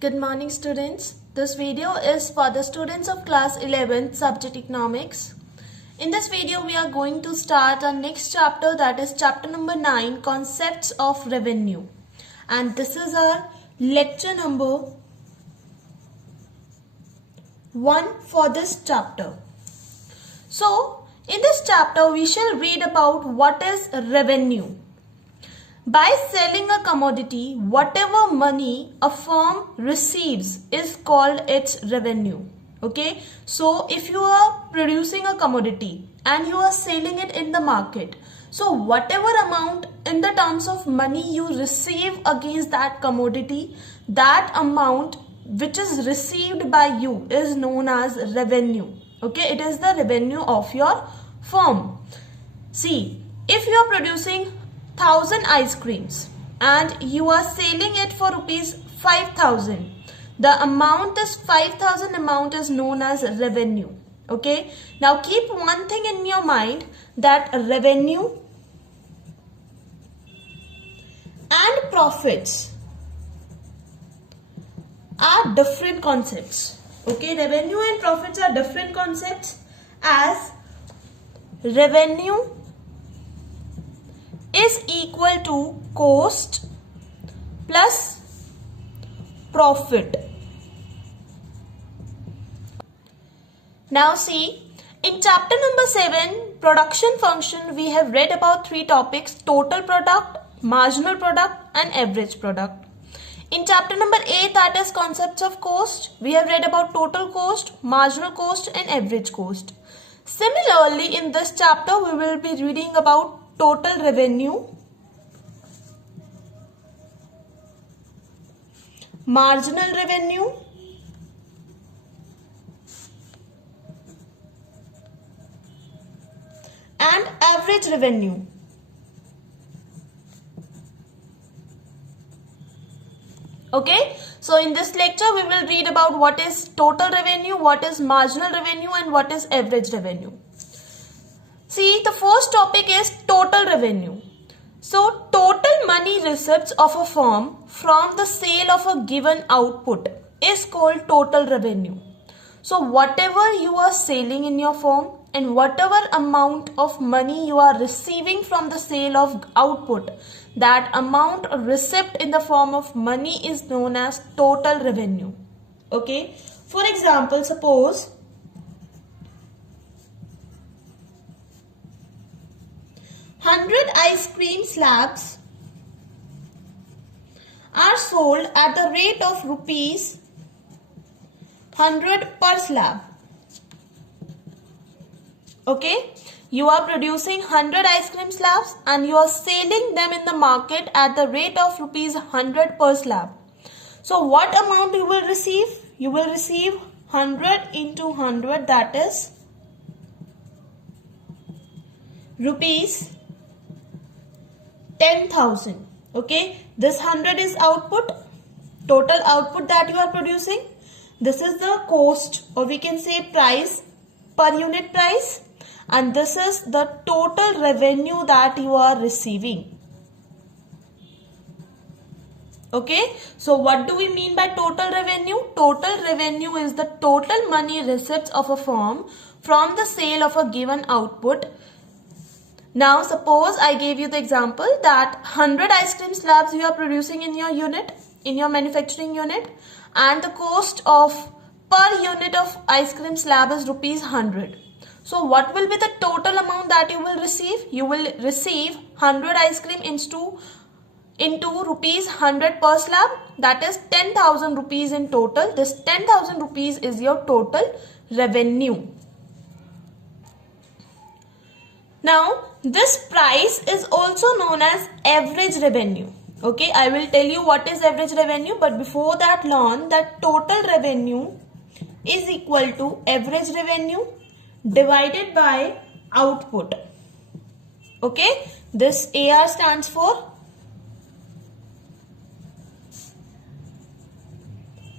Good morning students. This video is for the students of class 11 subject economics. In this video we are going to start our next chapter, that is chapter number 9, concepts of revenue, and this is our lecture number 1 for this chapter. So in this chapter we shall read about what is revenue. By selling a commodity, whatever money a firm receives is called its revenue. Okay, so if you are producing a commodity and you are selling it in the market, so whatever amount in the terms of money you receive against that commodity, that amount which is received by you is known as revenue. Okay, it is the revenue of your firm. See, if you are producing 1000 ice creams and you are selling it for rupees 5000, the amount is 5000 amount is known as revenue. Okay, now keep one thing in your mind, that revenue and profits are different concepts. Okay, revenue and profits are different concepts, as revenue is equal to cost plus profit. Now see, in chapter number 7, production function, we have read about 3 topics: total product, marginal product and average product. In chapter number 8, that is concepts of cost, we have read about total cost, marginal cost and average cost. Similarly, in this chapter we will be reading about total revenue, marginal revenue, and average revenue. Okay, so in this lecture we will read about what is total revenue, what is marginal revenue and what is average revenue. See, the first topic is total revenue. So, total money receipts of a firm from the sale of a given output is called total revenue. So, whatever you are selling in your firm and whatever amount of money you are receiving from the sale of output, that amount received in the form of money is known as total revenue. Okay, for example, suppose 100 ice cream slabs are sold at the rate of rupees 100 per slab. Okay, you are producing 100 ice cream slabs and you are selling them in the market at the rate of rupees 100 per slab. So what amount you will receive? You will receive 100 into 100, that is rupees 10,000. Okay, this 100 is output, total output that you are producing. This is the cost, or we can say price, per unit price, and this is the total revenue that you are receiving. Okay, so what do we mean by total revenue? Total revenue is the total money receipts of a firm from the sale of a given output. Now suppose I gave you the example that 100 ice cream slabs you are producing in your unit, in your manufacturing unit, and the cost of per unit of ice cream slab is rupees 100. So what will be the total amount that you will receive? You will receive 100 ice cream into rupees 100 per slab, that is 10,000 rupees in total. This 10,000 rupees is your total revenue. Now, this price is also known as average revenue. Okay, I will tell you what is average revenue, but before that learn that total revenue is equal to average revenue divided by output. Okay, this AR stands for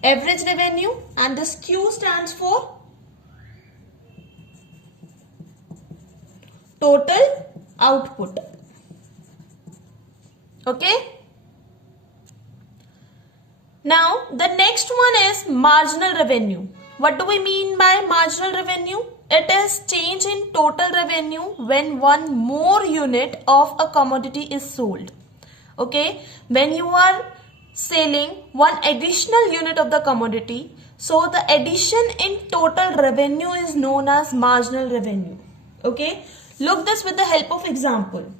average revenue and this Q stands for total output. Okay, Now the next one is marginal revenue. What do we mean by marginal revenue? It is change in total revenue when one more unit of a commodity is sold. Okay, when you are selling one additional unit of the commodity, so the addition in total revenue is known as marginal revenue. Okay, look this with the help of example.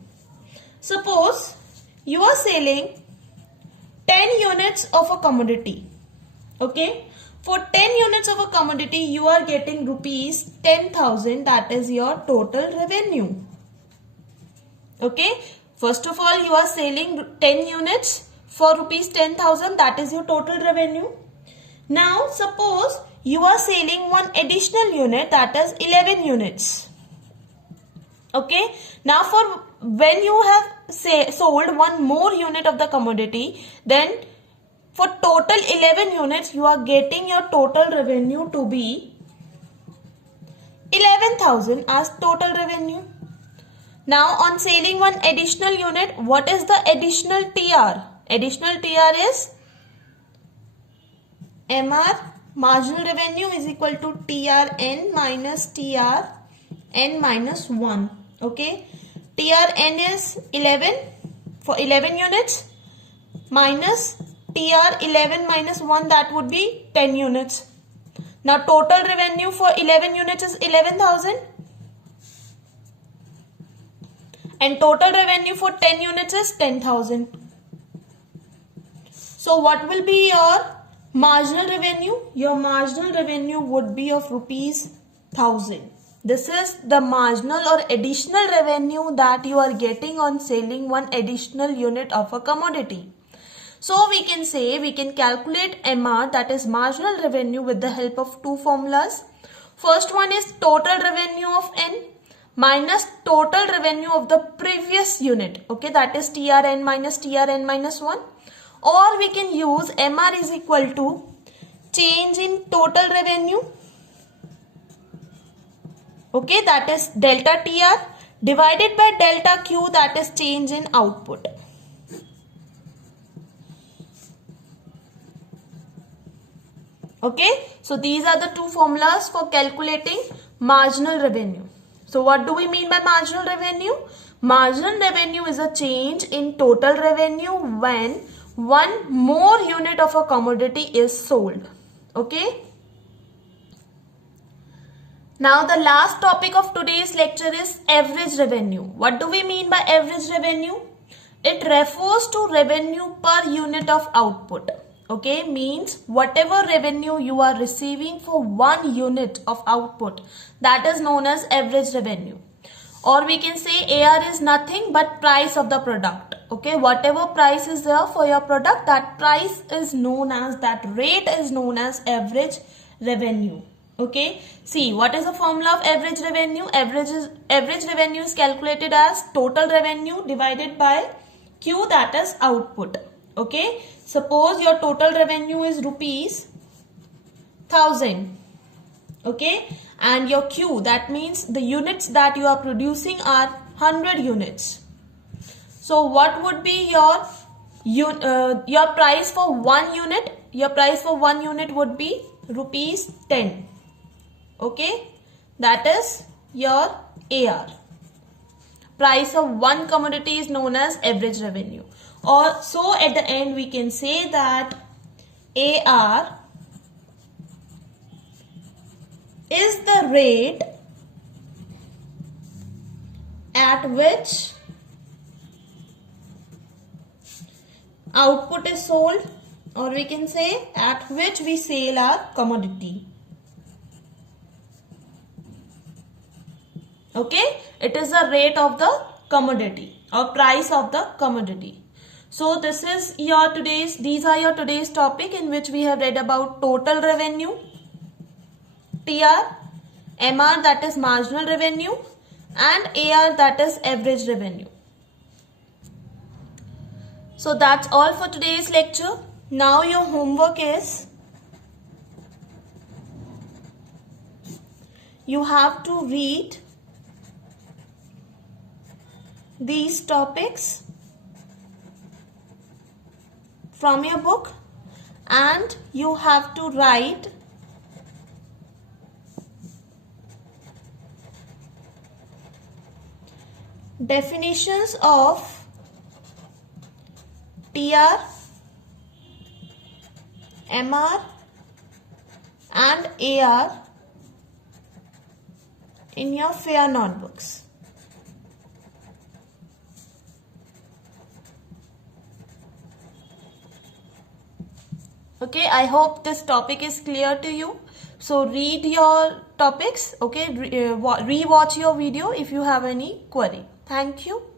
Suppose you are selling 10 units of a commodity. Okay, for 10 units of a commodity you are getting rupees 10,000, that is your total revenue. Okay, first of all you are selling 10 units for rupees 10,000, that is your total revenue. Now suppose you are selling one additional unit, that is 11 units. Okay, now for when you have sold one more unit of the commodity, then for total 11 units you are getting your total revenue to be 11,000 as total revenue. Now on selling one additional unit, what is the additional TR? Additional TR is MR, marginal revenue, is equal to TRN minus TRN minus 1. Okay, TRN is 11 for 11 units minus TR 11 minus 1, that would be 10 units. Now total revenue for 11 units is 11,000 and total revenue for 10 units is 10,000. So what will be your marginal revenue? Your marginal revenue would be of rupees 1,000. This is the marginal or additional revenue that you are getting on selling one additional unit of a commodity. So we can say, we can calculate MR, that is marginal revenue, with the help of two formulas. First one is total revenue of N minus total revenue of the previous unit. Okay, that is TRN minus TRN minus 1. Or we can use MR is equal to change in total revenue. Okay, that is delta TR divided by delta Q, that is change in output. Okay, so these are the two formulas for calculating marginal revenue. So what do we mean by marginal revenue? Marginal revenue is a change in total revenue when one more unit of a commodity is sold. Okay. Now the last topic of today's lecture is average revenue. What do we mean by average revenue? It refers to revenue per unit of output. Okay, means whatever revenue you are receiving for one unit of output, that is known as average revenue. Or we can say AR is nothing but price of the product. Okay, whatever price is there for your product, that price is known as, that rate is known as average revenue. Okay, see, what is the formula of average revenue? Average revenue is calculated as total revenue divided by Q, that is output. Okay, suppose your total revenue is rupees 1,000. Okay, and your Q, that means the units that you are producing are 100 units. So what would be your price for one unit? Your price for one unit would be rupees 10. Okay, that is your AR. Price of one commodity is known as average revenue. Or so at the end we can say that AR is the rate at which output is sold, or we can say at which we sell our commodity. Okay, it is the rate of the commodity or price of the commodity. So this is these are your today's topic, in which we have read about total revenue, TR, MR, that is marginal revenue, and AR, that is average revenue. So that's all for today's lecture. Now your homework is, you have to read these topics from your book and you have to write definitions of TR, MR and AR in your fair notebooks. Okay, I hope this topic is clear to you. So read your topics, okay, re-watch your video if you have any query. Thank you.